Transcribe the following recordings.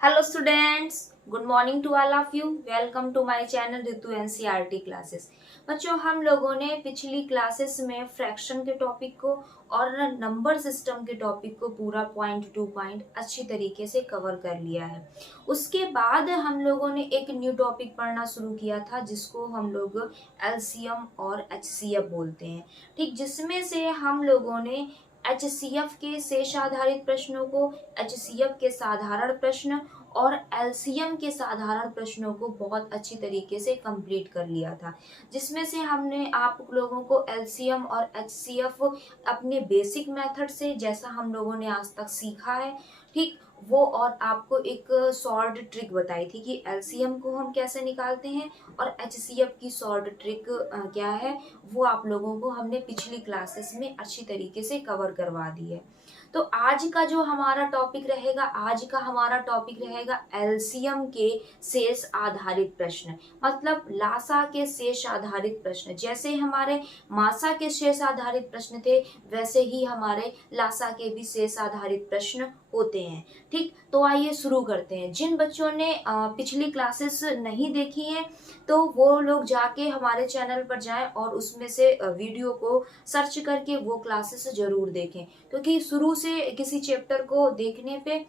Hello students, good morning to all of you. Welcome to my channel Ritu NCERT classes. बच्चों, हम लोगों ने पिछली क्लासेस में फ्रैक्शन के टॉपिक को और नंबर सिस्टम के टॉपिक को पूरा पॉइंट टू पॉइंट अच्छी तरीके से कवर कर लिया है। उसके बाद हम लोगों ने एक न्यू टॉपिक पढ़ना शुरू किया था जिसको हम लोग एलसीएम और एचसीएफ बोलते हैं। ठीक, जिसमें से हम लोगों ने एचसीएफ के शेष आधारित प्रश्नों को, एचसीएफ के साधारण प्रश्न और एलसीएम के साधारण प्रश्नों को बहुत अच्छी तरीके से कंप्लीट कर लिया था, जिसमें से हमने आप लोगों को एलसीएम और एचसीएफ अपने बेसिक मेथड से, जैसा हम लोगों ने आज तक सीखा है, ठीक वो, और आपको एक शॉर्ट ट्रिक बताई थी कि एलसीएम को हम कैसे निकालते हैं और एचसीएफ की शॉर्ट ट्रिक क्या है, वो आप लोगों को हमने पिछली क्लासेस में अच्छी तरीके से कवर करवा दी है। तो आज का जो हमारा टॉपिक रहेगा, आज का हमारा टॉपिक रहेगा एलसीएम के शेष आधारित प्रश्न, मतलब लासा के शेष आधारित प्रश्न। जैसे हमारे मासा के शेष आधारित प्रश्न थे, वैसे ही हमारे लासा के भी शेष आधारित प्रश्न होते हैं। ठीक, तो आइए शुरू करते हैं। जिन बच्चों ने पिछली क्लासेस नहीं देखी हैं तो वो लोग जाके हमारे चैनल पर जाएं और उसमें से वीडियो को सर्च करके वो क्लासेस जरूर देखें, क्योंकि शुरू से किसी चैप्टर को देखने पे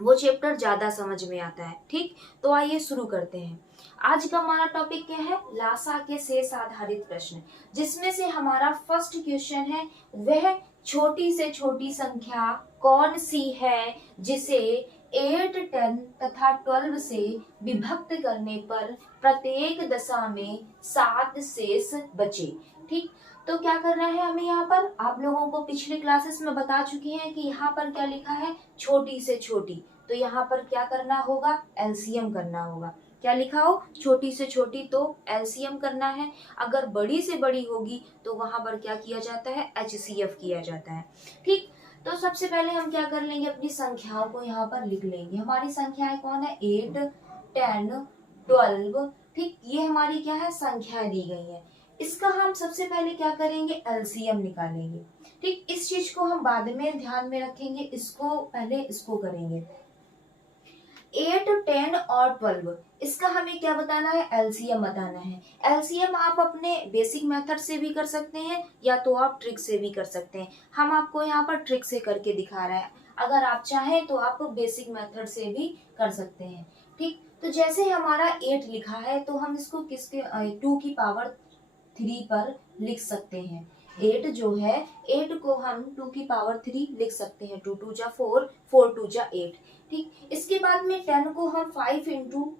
वो चैप्टर ज्यादा समझ में आता है। ठीक, तो आइए शुरू करते हैं। आज का हमारा टॉपिक क्या है? लासा के शेष आधारित प्रश्न, जिसमें से हमारा फर्स्ट क्वेश्चन है, वह छोटी से छोटी संख्या कौन सी है जिसे 8, 10 तथा 12 से विभक्त करने पर प्रत्येक दशा में 7 शेष बचे। ठीक, तो क्या करना है हमें यहाँ पर? आप लोगों को पिछली क्लासेस में बता चुकी हैं कि यहाँ पर क्या लिखा है, छोटी से छोटी। तो यहाँ पर क्या करना होगा? एलसीएम करना होगा। क्या लिखा हो? छोटी से छोटी, तो एलसीएम करना है। अगर बड़ी से बड़ी होगी तो वहां पर क्या किया जाता है? एचसीएफ किया जाता है। ठीक, तो सबसे पहले हम क्या कर लेंगे? अपनी संख्याओं को यहाँ पर लिख लेंगे। हमारी संख्याएं कौन है? 8, 10, 12। ठीक, ये हमारी क्या है? संख्याएं दी गई है। इसका हम सबसे पहले क्या करेंगे? एलसीएम निकालेंगे। ठीक, इस चीज को हम बाद में ध्यान में रखेंगे, इसको पहले इसको करेंगे। 8, 10 और 12, इसका हमें क्या बताना है? एलसीएम बताना है। एलसीएम आप अपने बेसिक मेथड से भी कर सकते हैं या तो आप ट्रिक से भी कर सकते हैं। हम आपको यहाँ पर ट्रिक से करके दिखा रहे हैं, अगर आप चाहें तो आप बेसिक मेथड से भी कर सकते हैं। ठीक, तो जैसे हमारा 8 लिखा है तो हम इसको किसके 2 की पावर 3 पर लिख सकते हैं। 8 जो है, 8 को हम 2 की पावर 3 लिख सकते हैं। 2 2 जा 4, 4 2 जा 8। ठीक, इसके बाद में 10 को हम 5 इंटू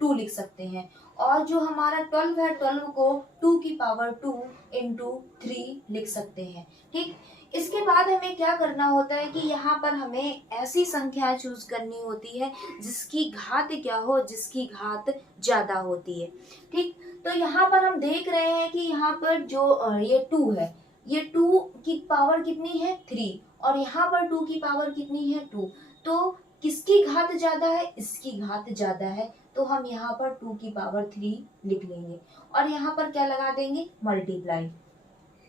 2 लिख सकते हैं, और जो हमारा 12 है, 12 को 2 की पावर 2 इंटू 3 लिख सकते हैं। ठीक, इसके बाद हमें क्या करना होता है कि यहाँ पर हमें ऐसी संख्या चूज करनी होती है जिसकी घात क्या हो? जिसकी घात ज्यादा होती है। ठीक, तो यहाँ पर हम देख रहे हैं कि यहाँ पर जो ये 2 है, ये 2 की पावर कितनी है? 3, और यहाँ पर 2 की पावर कितनी है? 2। तो किसकी घात ज्यादा है? इसकी घात ज्यादा है, तो हम यहाँ पर 2 की पावर 3 लिख लेंगे और यहाँ पर क्या लगा देंगे? मल्टीप्लाई।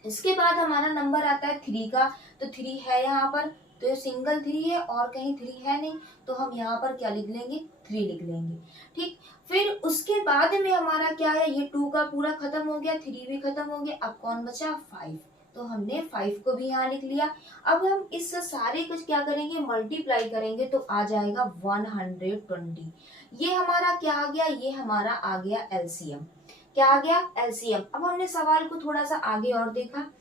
इसके बाद हमारा नंबर आता है 3 का, तो 3 है यहाँ पर, तो ये सिंगल 3 है और कहीं 3 है नहीं, तो हम यहाँ पर क्या लिख लेंगे? 3 लिख लेंगे। ठीक, फिर उसके बाद में हमारा क्या है? ये 2 का पूरा खत्म हो गया, 3 भी खत्म हो गया, अब कौन बचा? 5। तो हमने 5 को भी यहाँ लिख लिया। अब हम इस सारे कुछ क्या करेंगे? मल्टीप्लाई करेंगे, तो आ जाएगा 120। ये हमारा क्या आ गया? ये हमारा आ गया एलसीएम। क्या आ गया? एलसीएम। अब हमने सवाल को थोड़ा सा आगे और देखा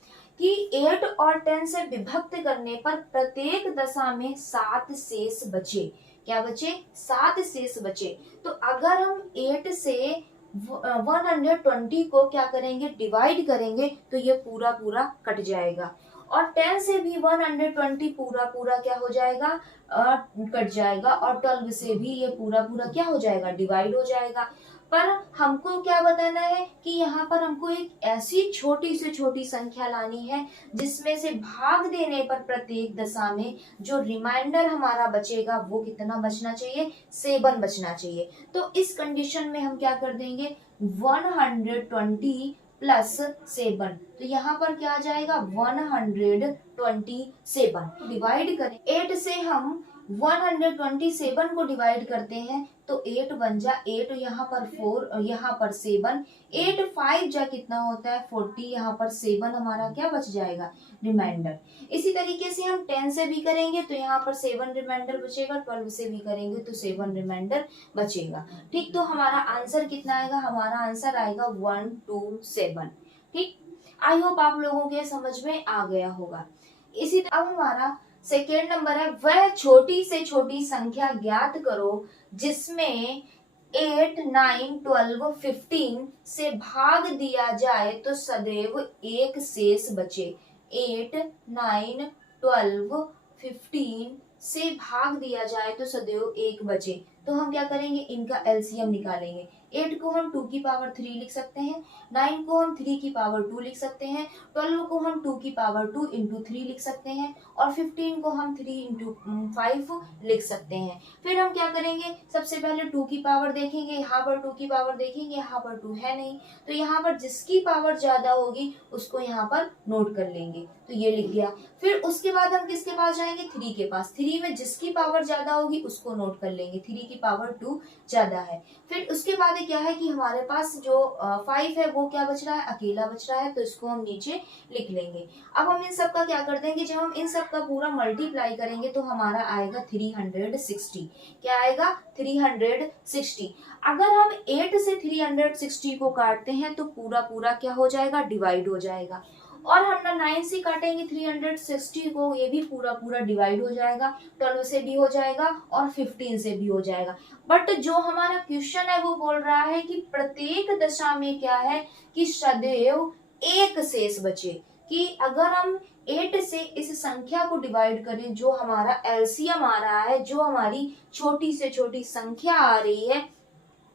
कि 8 और 10 से विभक्त करने पर प्रत्येक दशा में 7 शेष बचे। क्या बचे? 7 शेष बचे। तो अगर हम 8 से 120 को क्या करेंगे? डिवाइड करेंगे, तो ये पूरा पूरा कट जाएगा, और 10 से भी 120 पूरा पूरा क्या हो जाएगा? कट जाएगा, और 12 से भी ये पूरा पूरा क्या हो जाएगा? डिवाइड हो जाएगा। पर हमको क्या बताना है कि यहाँ पर हमको एक ऐसी छोटी से छोटी संख्या लानी है जिसमें से भाग देने पर प्रत्येक दशा में जो रिमाइंडर हमारा बचेगा वो कितना बचना चाहिए? 7 बचना चाहिए। तो इस कंडीशन में हम क्या कर देंगे? 120 प्लस 7, तो यहाँ पर क्या आ जाएगा? 127। डिवाइड करें 8 से हम 127 को डिवाइड करते हैं तो 8 बन जा 8, यहाँ पर 4, यहाँ पर 7, 8 5 जा कितना होता है 40, यहाँ पर 7 हमारा क्या बच जाएगा रिमाइंडर। इसी तरीके से हम 10 से भी करेंगे तो यहाँ पर 7 रिमाइंडर बचेगा, 12 से भी करेंगे तो 7 रिमाइंडर बचेगा। ठीक, तो हमारा आंसर कितना आएगा, हमारा आंसर आएगा 127। ठीक, आई होप आप लोगों के समझ में आ गया होगा। इसी अब हमारा सेकेंड नंबर है, वह छोटी से छोटी संख्या ज्ञात करो जिसमें 8, 9, 12, 15 से भाग दिया जाए तो सदैव एक शेष बचे। 8, 9, 12, 15 से भाग दिया जाए तो सदैव एक बचे। तो हम क्या करेंगे, इनका एलसीएम निकालेंगे। 8 को हम 2 की पावर 3 लिख सकते हैं, 9 को हम 3 की पावर 2 लिख सकते हैं, 12 को हम 2 की पावर 2 इंटू 3 लिख सकते हैं और 15 को हम 3 इंटू 5 लिख सकते हैं। फिर हम क्या करेंगे, सबसे पहले 2 की पावर देखेंगे, यहाँ पर 2 की पावर देखेंगे, यहाँ पर 2 है नहीं, तो यहाँ पर जिसकी पावर ज्यादा होगी उसको यहाँ पर नोट कर लेंगे, तो ये लिख गया। फिर उसके बाद हम किसके पास जाएंगे, 3 के पास। 3 में जिसकी पावर ज्यादा होगी उसको नोट कर लेंगे, 3 की पावर 2 ज्यादा है। फिर उसके बाद क्या है कि हमारे पास जो 5 है वो क्या बच रहा है, अकेला बच रहा है, तो इसको हम नीचे लिख लेंगे। अब हम इन सब का क्या कर देंगे, जब हम इन सब का पूरा मल्टीप्लाई करेंगे तो हमारा आएगा 360। क्या आएगा, 360। अगर हम 8 से 360 को काटते हैं तो पूरा पूरा क्या हो जाएगा, डिवाइड हो जाएगा। और हम ना 9 से काटेंगे 360 को, ये भी पूरा पूरा डिवाइड हो जाएगा, 12 से भी हो जाएगा और 15 से भी हो जाएगा। बट जो हमारा क्वेश्चन है वो बोल रहा है कि प्रत्येक दशा में क्या है कि सदैव एक शेष बचे, कि अगर हम 8 से इस संख्या को डिवाइड करें, जो हमारा एलसीएम आ रहा है, जो हमारी छोटी से छोटी संख्या आ रही है,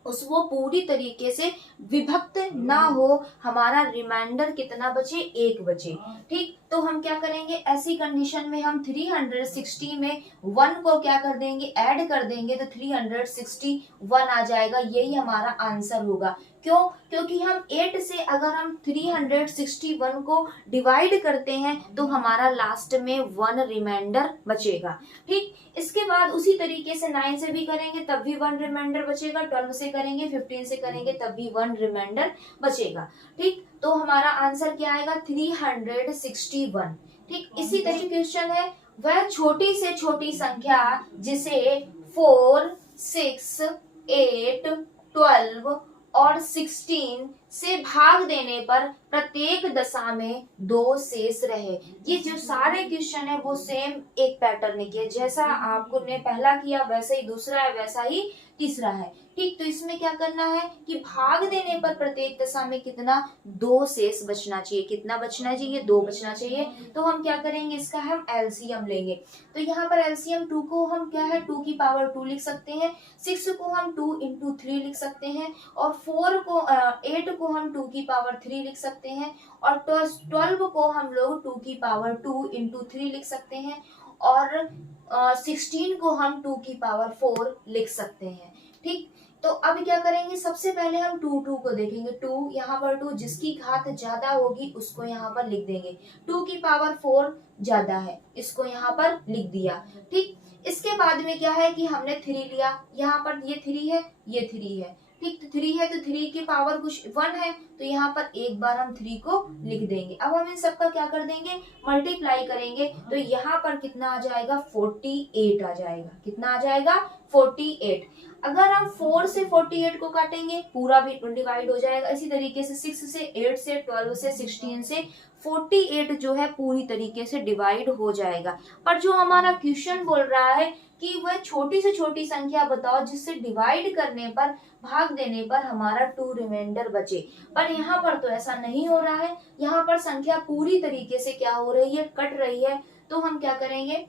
उस वो पूरी तरीके से विभक्त ना हो, हमारा रिमाइंडर कितना बचे, एक बचे। ठीक, तो हम क्या करेंगे, ऐसी कंडीशन में हम 360 में 1 को क्या कर देंगे, ऐड कर देंगे, तो 361 आ जाएगा। यही हमारा आंसर होगा। क्यों, क्योंकि हम 8 से अगर हम 361 को डिवाइड करते हैं तो हमारा लास्ट में 1 रिमाइंडर बचेगा। ठीक, इसके बाद उसी तरीके से 9 से भी करेंगे तब भी 1 रिमाइंडर बचेगा, 12 से करेंगे, 15 से करेंगे तब भी 1 रिमाइंडर बचेगा। ठीक, तो हमारा आंसर क्या आएगा, 361। ठीक, इसी तरीके क्वेश्चन है, वह छोटी से छोटी संख्या जिसे 4, 6, 8, 12 और 16 से भाग देने पर प्रत्येक दशा में 2 शेष रहे। ये जो सारे क्वेश्चन है वो सेम एक पैटर्न के, जैसा आपको ने पहला किया वैसे ही दूसरा है, वैसा ही तीसरा है। ठीक, तो इसमें क्या करना है कि भाग देने पर प्रत्येक दशा में कितना, 2 शेष बचना चाहिए। कितना बचना चाहिए, 2 बचना चाहिए। तो हम क्या करेंगे, इसका हम एलसीएम लेंगे। तो यहाँ पर एलसीएम 2 को हम क्या है 2 की पावर 2 लिख सकते हैं, 6 को हम 2 इंटू 3 लिख सकते हैं और 8 को हम 2 की पावर 3 लिख सकते हैं और 12 को हम लोग 2 की पावर 2 इंटू 3 लिख सकते हैं और 16 को हम 2 की पावर 4 लिख सकते हैं। ठीक, तो अब क्या करेंगे, सबसे पहले हम 2 को देखेंगे। 2 यहाँ पर 2 जिसकी घात ज्यादा होगी उसको यहाँ पर लिख देंगे। 2 की पावर 4 ज्यादा है, इसको यहाँ पर लिख दिया। ठीक, इसके बाद में क्या है कि हमने 3 लिया, यहाँ पर ये 3 है, ये 3 है। ठीक, तो 3 है तो 3 की पावर कुछ 1 है, तो यहाँ पर एक बार हम 3 को लिख देंगे। अब हम इन सबका क्या कर देंगे, मल्टीप्लाई करेंगे, तो यहाँ पर कितना आ जाएगा, 48 आ जाएगा। कितना आ जाएगा, 48। अगर हम 4 से 48 को काटेंगे पूरा भी डिवाइड हो जाएगा। इसी तरीके से 6 से 8 से 12 से 16 से 48 जो है पूरी तरीके से डिवाइड हो जाएगा। पर जो हमारा क्वेश्चन बोल रहा है कि वह छोटी से छोटी संख्या बताओ जिससे डिवाइड करने पर, भाग देने पर हमारा 2 रिमाइंडर बचे, पर यहाँ पर तो ऐसा नहीं हो रहा है। यहाँ पर संख्या पूरी तरीके से क्या हो रही है, कट रही है। तो हम क्या करेंगे,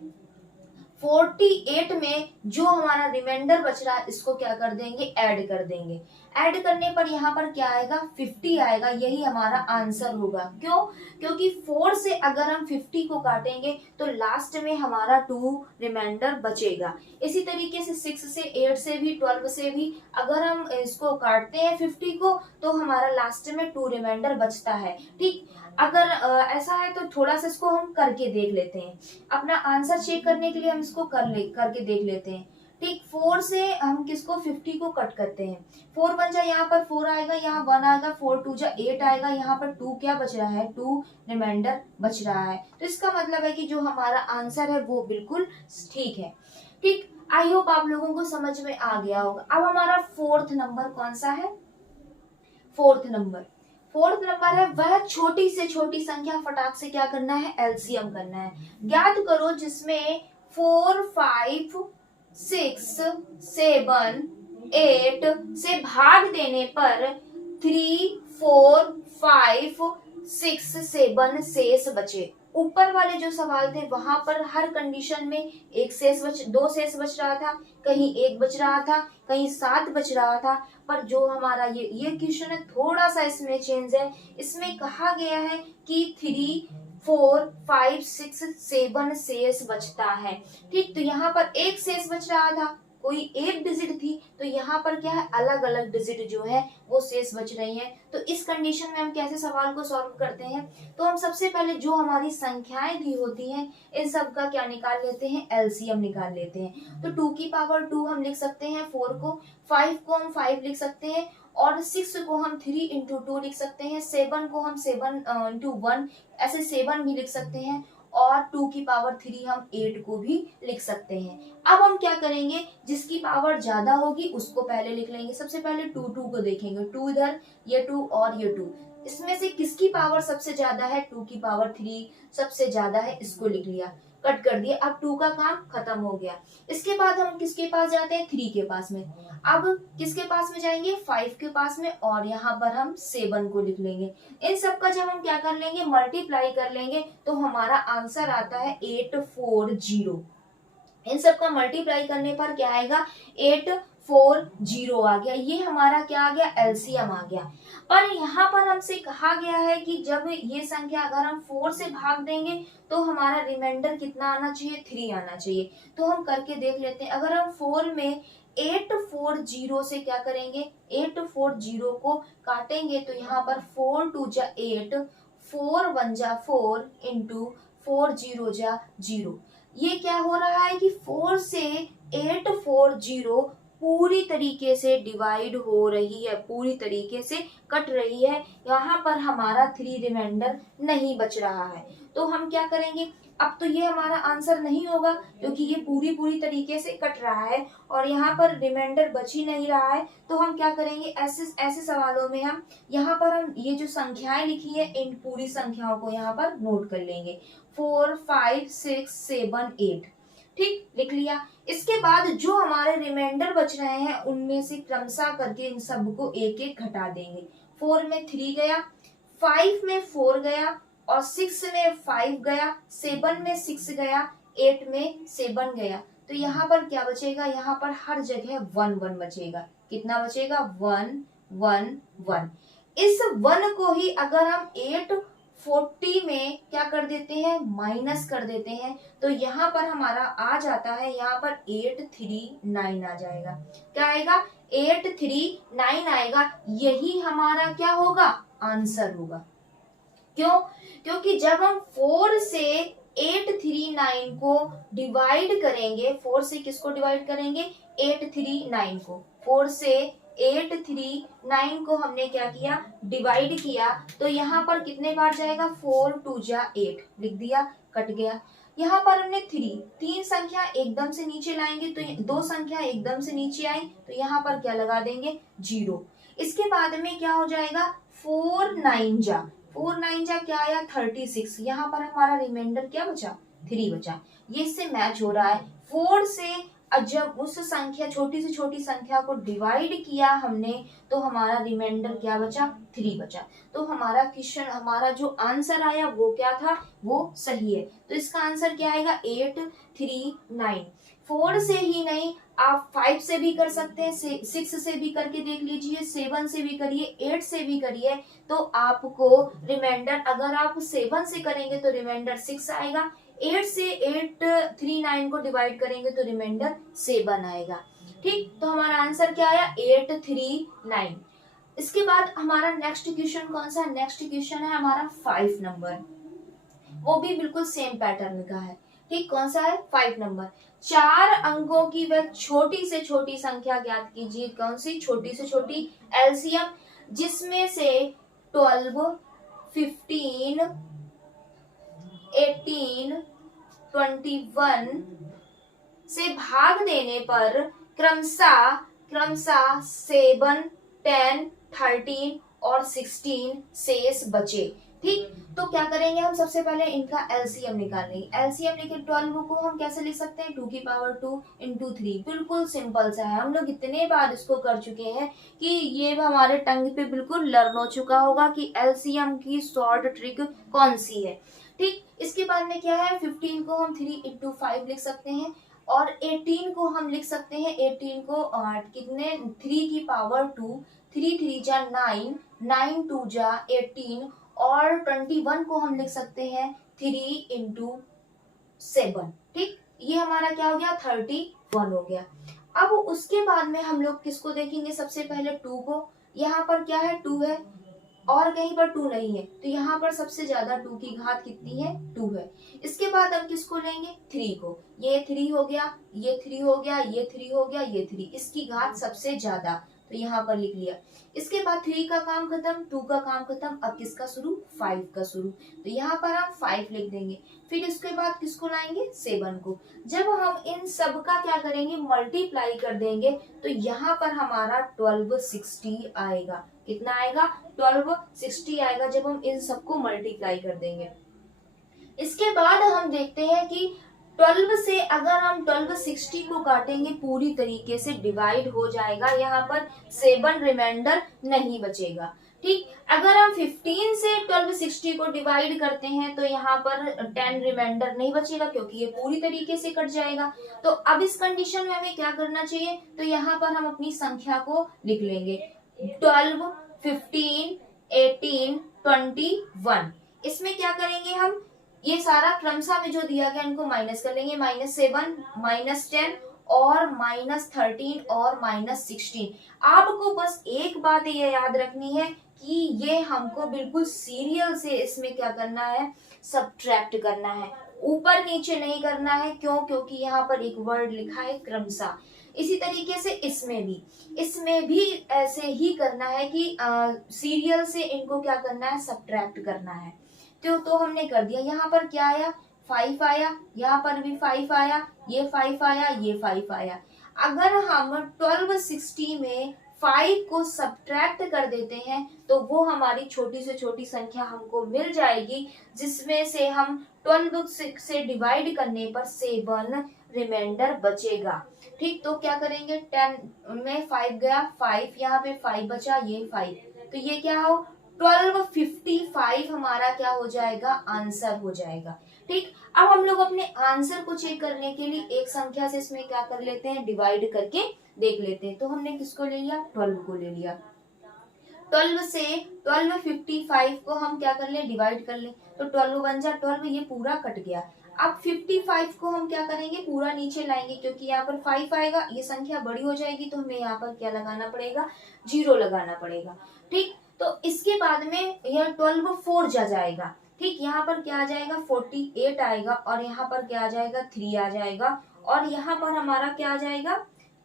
48 में जो हमारा रिमाइंडर बच रहा है इसको क्या कर देंगे, ऐड कर देंगे। ऐड करने पर यहाँ पर क्या आएगा 50 आएगा, यही हमारा आंसर होगा। क्यों? क्योंकि 4 से अगर हम 50 को काटेंगे तो लास्ट में हमारा 2 रिमाइंडर बचेगा। इसी तरीके से 6 से 8 से भी 12 से भी अगर हम इसको काटते हैं 50 को तो हमारा लास्ट में 2 रिमाइंडर बचता है। ठीक, अगर ऐसा है तो थोड़ा सा इसको हम करके देख लेते हैं। अपना आंसर चेक करने के लिए हम इसको करके देख लेते हैं। ठीक, 4 से हम किसको 50 को कट करते हैं। 4 बन जाए, यहाँ पर 4 आएगा, यहाँ 1 आएगा, 4 2 जा 8 आएगा, यहाँ पर 2 क्या बच रहा है 2 रिमाइंडर बच रहा है। तो इसका मतलब है कि जो हमारा आंसर है वो बिल्कुल ठीक है। ठीक, आई होप आप लोगों को समझ में आ गया होगा। अब हमारा फोर्थ नंबर कौन सा है? फोर्थ नंबर है वह छोटी से छोटी संख्या फटाक से क्या करना है एलसीएम करना है। ज्ञात करो जिसमें 4 5 6 7 8 से भाग देने पर 3 4 5 6 7 शेष बचे। ऊपर वाले जो सवाल थे वहां पर हर कंडीशन में दो शेष बच रहा था, कहीं 1 बच रहा था, कहीं 7 बच रहा था। पर जो हमारा ये क्वेश्चन है थोड़ा सा इसमें चेंज है। इसमें कहा गया है कि 3 4 5 6 7 शेष बचता है। ठीक, तो यहाँ पर 1 शेष बच रहा था, कोई एक डिजिट थी, तो यहाँ पर क्या है अलग अलग डिजिट जो है वो शेष बच रही हैं। तो इस कंडीशन में हम कैसे सवाल को सॉल्व करते हैं? तो हम सबसे पहले जो हमारी संख्याएं दी होती हैं इन सब का क्या निकाल लेते हैं एलसीएम निकाल लेते हैं। तो 2 की पावर 2 हम लिख सकते हैं 4 को, 5 को हम 5 लिख सकते हैं और 6 को हम 3 इंटू 2 लिख सकते हैं, 7 को हम 7 इंटू 1 ऐसे 7 भी लिख सकते हैं और 2 की पावर 3 हम 8 को भी लिख सकते हैं। अब हम क्या करेंगे, जिसकी पावर ज्यादा होगी उसको पहले लिख लेंगे। सबसे पहले 2 2 को देखेंगे, 2 इधर, ये 2 और ये 2, इसमें से किसकी पावर सबसे ज्यादा है 2 की पावर 3 सबसे ज्यादा है, इसको लिख लिया, कट कर दिया। अब 2 का काम खत्म हो गया। इसके बाद हम किसके पास जाते हैं 3 के पास में। अब किसके पास में जाएंगे 5 के पास में और यहाँ पर हम 7 को लिख लेंगे। इन सब का जब हम क्या कर लेंगे मल्टीप्लाई कर लेंगे तो हमारा आंसर आता है 840। इन सब का मल्टीप्लाई करने पर क्या आएगा 840 आ गया। ये हमारा क्या आ गया एलसीएम आ गया। पर यहाँ पर हमसे कहा गया है कि जब ये संख्या अगर हम 4 से भाग देंगे तो हमारा रिमाइंडर कितना आना चाहिए 3 आना चाहिए। तो हम करके देख लेते हैं। अगर हम 4 में 840 से क्या करेंगे 840 को काटेंगे तो यहाँ पर 4 2 जा 8, 4 1 जा 4 इंटू 4 0 जा 0। ये क्या हो रहा है कि 4 से 840 पूरी तरीके से डिवाइड हो रही है, पूरी तरीके से कट रही है। यहाँ पर हमारा 3 रिमाइंडर नहीं बच रहा है। तो हम क्या करेंगे, अब तो ये हमारा आंसर नहीं होगा क्योंकि ये पूरी तरीके से कट रहा है और यहाँ पर रिमाइंडर बच ही नहीं रहा है। तो हम क्या करेंगे ऐसे सवालों में हम यहाँ पर हम ये जो संख्याएं लिखी है इन पूरी संख्याओं को यहाँ पर नोट कर लेंगे 4 5 6 7 8। ठीक, लिख लिया। इसके बाद जो हमारे रिमाइंडर बच रहे हैं उनमें से क्रमशः करके इन सबको एक एक घटा देंगे। 4 में 3 गया, 5 में 4 गया और 6 में 5 गया, 7 में 6 गया, 8 में 7 गया। तो यहाँ पर क्या बचेगा, यहाँ पर हर जगह 1 1 बचेगा। कितना बचेगा 1 1 1। इस 1 को ही अगर हम 840 में क्या कर देते हैं माइनस कर देते हैं तो यहाँ पर हमारा आ जाता है, यहाँ पर 839 आ जाएगा। क्या आएगा 839 आएगा। यही हमारा क्या होगा आंसर होगा। क्यों? क्योंकि जब हम 4 से 839 को डिवाइड करेंगे, 4 से किसको डिवाइड करेंगे 839 को, 4 से 839 को हमने क्या किया डिवाइड किया तो यहाँ पर कितने बार जाएगा 4 2 जा 8 लिख दिया, कट गया। यहाँ पर हमने 3 संख्या एकदम से नीचे लाएंगे तो 2 संख्या एकदम से नीचे आई तो यहाँ पर क्या लगा देंगे 0। इसके बाद में क्या हो जाएगा 4 9 जा क्या आया 36। यहाँ पर हमारा रिमाइंडर क्या बचा 3 बचा। ये इससे मैच हो रहा है। 4 से जब उस संख्या छोटी से छोटी संख्या को डिवाइड किया हमने तो हमारा रिमाइंडर क्या बचा 3 बचा। तो हमारा क्वेश्चन हमारा जो आंसर आया वो क्या था वो सही है। तो इसका आंसर क्या आएगा 839। 4 से ही नहीं आप 5 से भी कर सकते हैं, 6 से भी करके देख लीजिए, 7 से भी करिए, 8 से भी करिए। तो आपको रिमाइंडर, अगर आप 7 से करेंगे तो रिमाइंडर 6 आएगा, 8 से 839 को डिवाइड करेंगे तो रिमाइंडर 7 आएगा। ठीक, तो हमारा आंसर क्या आया? 839। इसके बाद हमारा नेक्स्ट क्वेश्चन कौन सा? नेक्स्ट क्वेश्चन है हमारा 5 नंबर, वो भी बिल्कुल सेम पैटर्न का है। ठीक, कौन सा है? 5 नंबर। 4 अंकों की वह छोटी से छोटी संख्या ज्ञात कीजिए। कौन सी छोटी से छोटी? एलसीएम, जिसमें से 12, 15, 18, 21 से भाग देने पर क्रमशः 7, 10, 13 और 16 शेष बचे। ठीक, तो क्या करेंगे हम? सबसे पहले इनका एलसीएम निकालेंगे। एलसीएम लेके 12 को हम कैसे लिख सकते हैं? 2 की पावर 2 इंटू 3। बिल्कुल सिंपल सा है, हम लोग इतने बार इसको कर चुके हैं कि ये हमारे टंग पे बिल्कुल लर्न हो चुका होगा कि एलसीएम की शॉर्ट ट्रिक कौन सी है। ठीक, इसके बाद में क्या है? 15 को हम 3 इंटू 5 लिख सकते हैं और 18 को हम लिख सकते हैं, 18 को कितने? 3 की पावर 2, 3 3 जा 9, 9 2 जा 18 और 21 को हम लिख सकते हैं 3 इंटू 7। ठीक, ये हमारा क्या हो गया? 31 हो गया। अब उसके बाद में हम लोग किसको देखेंगे? सबसे पहले 2 को। यहाँ पर क्या है? 2 है और कहीं पर 2 नहीं है, तो यहाँ पर सबसे ज्यादा 2 की घात कितनी है? 2 है। इसके बाद हम किसको लेंगे? 3 को। ये 3 हो गया, ये 3 हो गया, ये 3 हो गया, ये 3, इसकी घात सबसे ज्यादा, तो यहाँ पर लिख लिया। इसके बाद 3 का काम खत्म, 2 का काम खत्म, अब किसका शुरू? 5 का शुरू, तो यहाँ पर हम 5 लिख देंगे। फिर इसके बाद किसको लाएंगे? 7 को। जब हम इन सब का क्या करेंगे? मल्टीप्लाई कर देंगे, तो यहाँ पर हमारा 1260 आएगा। कितना आएगा? 1260 आएगा जब हम इन सबको मल्टीप्लाई कर देंगे। इसके बाद हम देखते हैं कि 12 से अगर हम 1260 को काटेंगे पूरी तरीके से डिवाइड हो जाएगा, यहाँ पर 7 रिमाइंडर नहीं बचेगा। ठीक, अगर हम 15 से 1260 को डिवाइड करते हैं तो यहाँ पर 10 रिमाइंडर नहीं बचेगा क्योंकि ये पूरी तरीके से कट जाएगा। तो अब इस कंडीशन में हमें क्या करना चाहिए? तो यहाँ पर हम अपनी संख्या को लिख लेंगे 12, 15, 18, 21। इसमें क्या करेंगे हम? ये सारा क्रमशः में जो दिया गया इनको माइनस कर लेंगे, -7, -10 और -13 और -16। आपको बस एक बात ये याद रखनी है कि ये हमको बिल्कुल सीरियल से इसमें क्या करना है? सब्ट्रैक्ट करना है, ऊपर नीचे नहीं करना है। क्यों? क्योंकि यहाँ पर एक वर्ड लिखा है क्रमशः। इसी तरीके से इसमें भी ऐसे ही करना है कि सीरियल से इनको क्या करना है? सब्ट्रैक्ट करना है। तो हमने कर दिया। यहाँ पर क्या आया? 5 आया, यहाँ पर भी 5 आया, ये 5 आया, ये 5 आया। अगर हम 1260 में 5 को सब्ट्रैक्ट कर देते हैं तो वो हमारी छोटी से छोटी संख्या हमको मिल जाएगी, जिसमें से हम 12 से डिवाइड करने पर 7 रिमाइंडर बचेगा। ठीक, तो क्या करेंगे? 10 में 5 गया, 5 यहाँ पे 5 बचा, ये 5, तो ये क्या हो? 1255 हमारा क्या हो जाएगा? आंसर हो जाएगा। ठीक, अब हम लोग अपने आंसर को चेक करने के लिए एक संख्या से इसमें क्या कर लेते हैं? डिवाइड करके देख लेते हैं। तो हमने किसको ले लिया? 12 को ले लिया। 12 से 1255 को हम क्या कर ले? डिवाइड कर ले, तो 12 बन जा 12, ये पूरा कट गया। अब 55 को हम क्या करेंगे? पूरा नीचे लाएंगे, क्योंकि यहाँ पर 5 आएगा, ये संख्या बड़ी हो जाएगी, तो हमें यहाँ पर क्या लगाना पड़ेगा? 0 लगाना पड़ेगा। ठीक, तो इसके बाद में यह 12 4 जा जाएगा। ठीक, यहाँ पर क्या आ जाएगा? 48 आएगा और यहाँ पर क्या आ जाएगा? 3 आ जाएगा और यहाँ पर हमारा क्या आ जाएगा?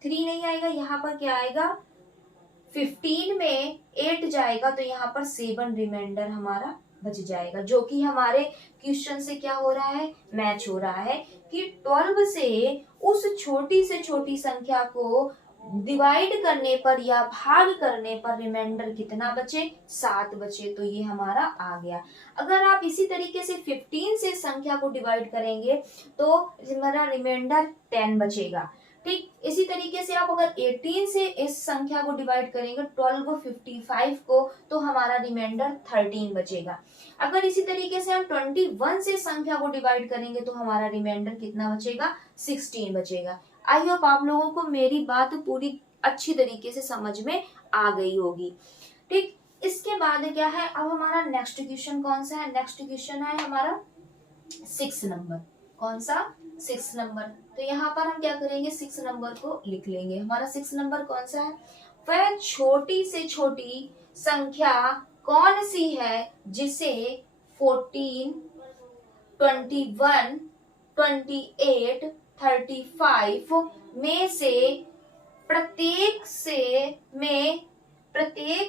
3 नहीं आएगा, यहाँ पर क्या आएगा? 15 में 8 जाएगा, तो यहाँ पर 7 रिमाइंडर हमारा बच जाएगा, जो कि हमारे क्वेश्चन से क्या हो रहा है? मैच हो रहा है कि 12 से उस छोटी से छोटी संख्या को डिवाइड करने पर या भाग करने पर रिमाइंडर कितना बचे? 7 बचे, तो ये हमारा आ गया। अगर आप इसी तरीके से 15 से संख्या को डिवाइड करेंगे तो हमारा रिमाइंडर 10 बचेगा। ठीक, इसी तरीके से आप अगर 18 से इस संख्या को डिवाइड करेंगे 1255 को, तो हमारा रिमाइंडर 13 बचेगा। अगर इसी तरीके से हम 21 से संख्या को डिवाइड करेंगे तो हमारा रिमाइंडर कितना बचेगा? 16 बचेगा। आई होप आप लोगों को मेरी बात पूरी अच्छी तरीके से समझ में आ गई होगी। ठीक, इसके बाद क्या है, अब हमारा नेक्स्ट क्वेश्चन कौन सा है? नेक्स्ट क्वेश्चन है हमारा 6 नंबर। कौन सा? 6 नंबर। तो यहाँ पर हम क्या करेंगे, 6 नंबर को लिख लेंगे। हमारा 6 नंबर कौन सा है? वह छोटी से छोटी संख्या कौन सी है जिसे 14, 21, 28, 35 में से प्रत्येक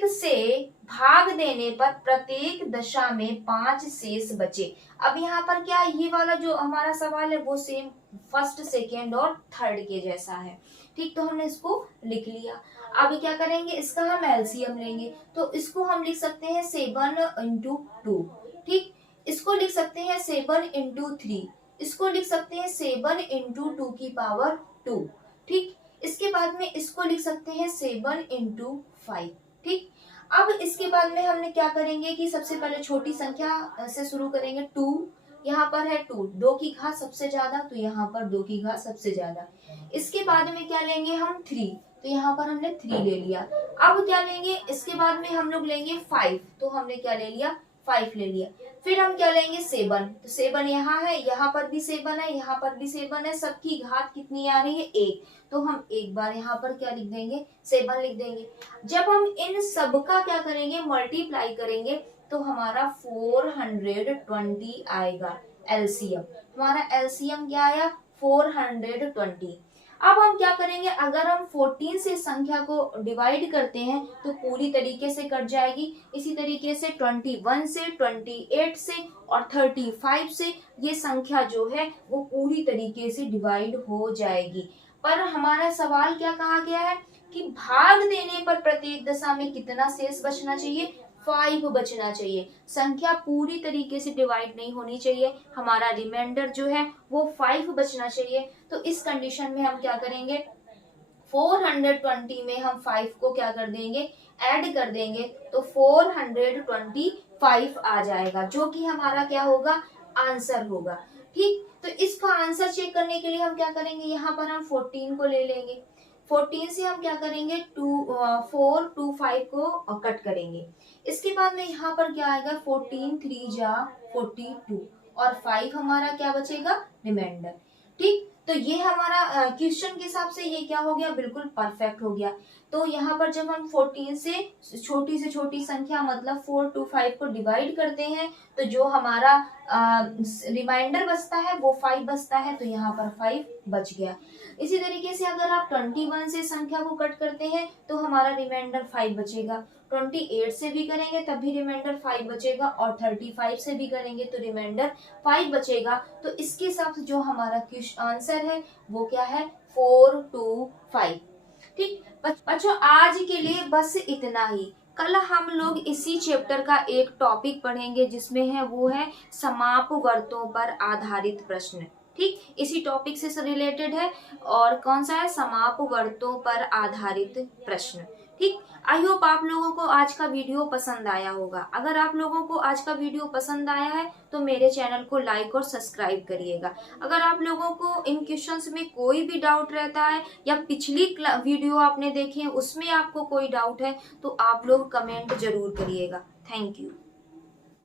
से भाग देने पर प्रत्येक दशा में 5 शेष बचे। अब यहाँ पर क्या है, ये वाला जो हमारा सवाल है वो सेम फर्स्ट, सेकेंड और थर्ड के जैसा है। ठीक, तो हमने इसको लिख लिया। अब क्या करेंगे, इसका हम एलसीएम लेंगे। तो इसको हम लिख सकते हैं 7 इंटू 2। ठीक, इसको लिख सकते हैं 7 इंटू 3। इसको लिख सकते हैं 7 इंटू 2 की पावर 2। ठीक, इसके बाद में इसको लिख सकते हैं 7 इंटू 5। ठीक, अब इसके बाद में हमने क्या करेंगे कि सबसे पहले छोटी संख्या से शुरू करेंगे। 2 यहाँ पर है, 2 की घात सबसे ज्यादा, तो यहाँ पर 2 की घात सबसे ज्यादा। इसके बाद में क्या लेंगे हम? 3, तो यहाँ पर हमने 3 ले लिया। अब क्या लेंगे, इसके बाद में हम लोग लेंगे 5, तो हमने क्या ले लिया? 5 ले लिया। फिर हम क्या लेंगे? 7, तो 7 यहाँ है, यहाँ पर भी 7 है, यहाँ पर भी 7 है। सबकी घात कितनी आ रही है? 1, तो हम एक बार यहाँ पर क्या लिख देंगे? 7 लिख देंगे। जब हम इन सब का क्या करेंगे? मल्टीप्लाई करेंगे, तो हमारा 420 आएगा एलसीएम। हमारा एलसीएम क्या आया? 420। अब हम क्या करेंगे, अगर हम 14 से संख्या को डिवाइड करते हैं तो पूरी तरीके से कट जाएगी। इसी तरीके से 21 से, 28 से और 35 से ये संख्या जो है वो पूरी तरीके से डिवाइड हो जाएगी। पर हमारा सवाल क्या कहा गया है कि भाग देने पर प्रत्येक दशा में कितना शेष बचना चाहिए? 5 बचना चाहिए। संख्या पूरी तरीके से डिवाइड नहीं होनी चाहिए, हमारा रिमाइंडर जो है वो 5 बचना चाहिए। तो इस कंडीशन में हम क्या करेंगे? 420 में हम 5 को क्या कर देंगे? ऐड कर देंगे, तो 425 आ जाएगा, जो कि हमारा क्या होगा? आंसर होगा। ठीक, तो इसका आंसर चेक करने के लिए हम क्या करेंगे, यहाँ पर हम 14 को ले लेंगे। 14 से हम क्या करेंगे? 4, 2, 5 को कट करेंगे। इसके बाद में यहाँ पर क्या आएगा? 14, 3 जा 42 और 5 हमारा क्या बचेगा? रिमाइंडर। ठीक, तो ये हमारा क्वेश्चन के हिसाब से ये क्या हो गया? बिल्कुल परफेक्ट हो गया। तो यहाँ पर जब हम 14 से छोटी संख्या मतलब 4 to 5 को डिवाइड करते हैं, तो जो हमारा रिमाइंडर बचता है वो 5 बचता है, तो यहाँ पर 5 बच गया। इसी तरीके से अगर आप 21 से संख्या को कट करते हैं तो हमारा रिमाइंडर 5 बचेगा। 28 से भी करेंगे तब भी रिमाइंडर 5 बचेगा, और 35 से भी करेंगे तो रिमाइंडर 5 बचेगा। तो इसके हिसाब से जो हमारा आंसर है वो क्या है? 425। ठीक बच्चों, आज के लिए बस इतना ही। कल हम लोग इसी चैप्टर का एक टॉपिक पढ़ेंगे जिसमें है वो है समापवर्तों पर आधारित प्रश्न। ठीक, इसी टॉपिक से रिलेटेड है। और कौन सा है? समापवर्तों पर आधारित प्रश्न। ठीक, आई होप आप लोगों को आज का वीडियो पसंद आया होगा। अगर आप लोगों को आज का वीडियो पसंद आया है तो मेरे चैनल को लाइक और सब्सक्राइब करिएगा। अगर आप लोगों को इन क्वेश्चंस में कोई भी डाउट रहता है या पिछली वीडियो आपने देखी है उसमें आपको कोई डाउट है तो आप लोग कमेंट जरूर करिएगा। Thank you.